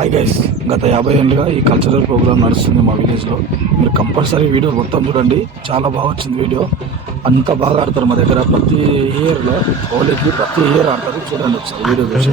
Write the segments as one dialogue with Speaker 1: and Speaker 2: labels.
Speaker 1: Hi guys గత యాభై ఏళ్ళుగా ఈ కల్చరల్ ప్రోగ్రామ్ నడుస్తుంది మా విలేజ్లో మీరు కంపల్సరీ వీడియో మొత్తం చూడండి. చాలా బాగా వచ్చింది వీడియో అంత బాగా ఆడతారు మా దగ్గర. ప్రతి ఇయర్లో హోలీకి ప్రతి ఇయర్ ఆడతారు. చూడండి ఒకసారి వీడియో చూసి.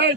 Speaker 2: Hey!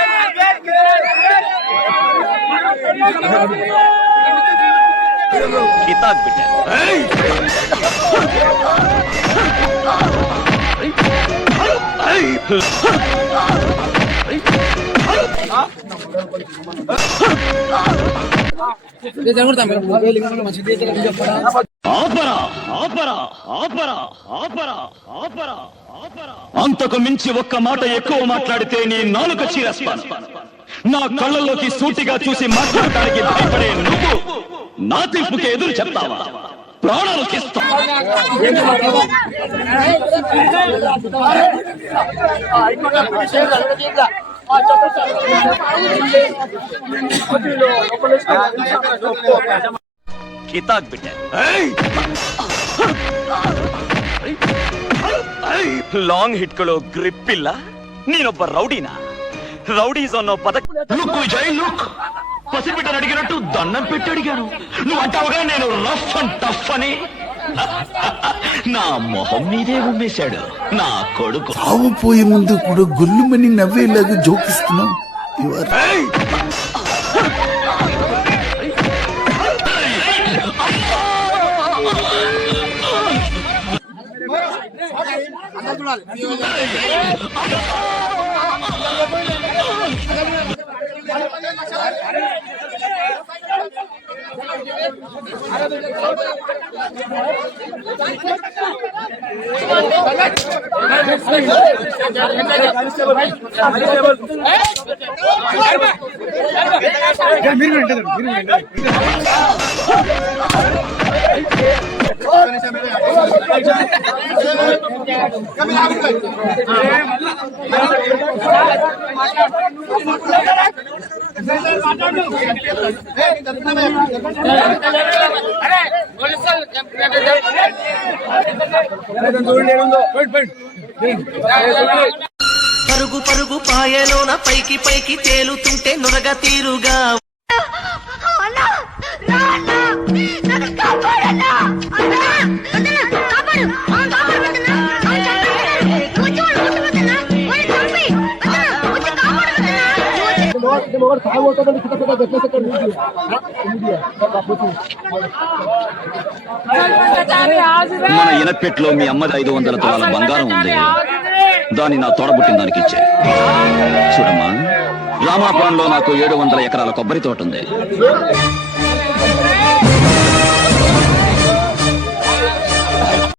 Speaker 2: बेटा ఆపరా ఆపరా ఆపరా ఆపరా ఆపరా ఆపరా. అంతకు మించి ఒక్క మాట ఎక్కువ మాట్లాడితే నీ నాలుక చీరస్తాను. నా కళ్ళల్లోకి సూటిగా చూసి మాట్లాడటానికి భయపడే నువ్వు నా తీర్పుకి ఎదురు చెప్తావా ప్రాణాలు తీస్తా కితాబ్ బిడ్డ లాంగ్ ಹಿಟ್ ಗಳು ಗ್ರಿಪ್ ಇಲ್ಲ ನೀನೊಬ್ಬ ರೌಡಿನಾ రౌడీస్ అన్న పదక లుక్ విజయ్ లుక్ పసిబిడ్డను అడిగినట్టు దండం పెట్టి అడిగాను. నువ్వు అంటావుగా నేను రఫ్ అండ్ టఫ్ అని. నా మొహం మీదే ఉమ్మేశాడు. నా కొడుకు.
Speaker 3: చావు పోయే ముందు కూడా గొల్లుమని నవ్వేలాగా జోకిస్తున్నావు.
Speaker 2: మీరు
Speaker 4: పరుగు పరుగు పాయలోన పైకి పైకి తేలుతుంటే నొరగ తీరుగా
Speaker 2: మన ఇనపెట్లో మీ అమ్మది ఐదు వందల తులాల బంగారం ఉంది. దాన్ని నా తోడబుట్టిన దానికి ఇచ్చే చూడమ్మా రామాపురంలో నాకు ఏడు వందల ఎకరాల కొబ్బరి తోట ఉంది.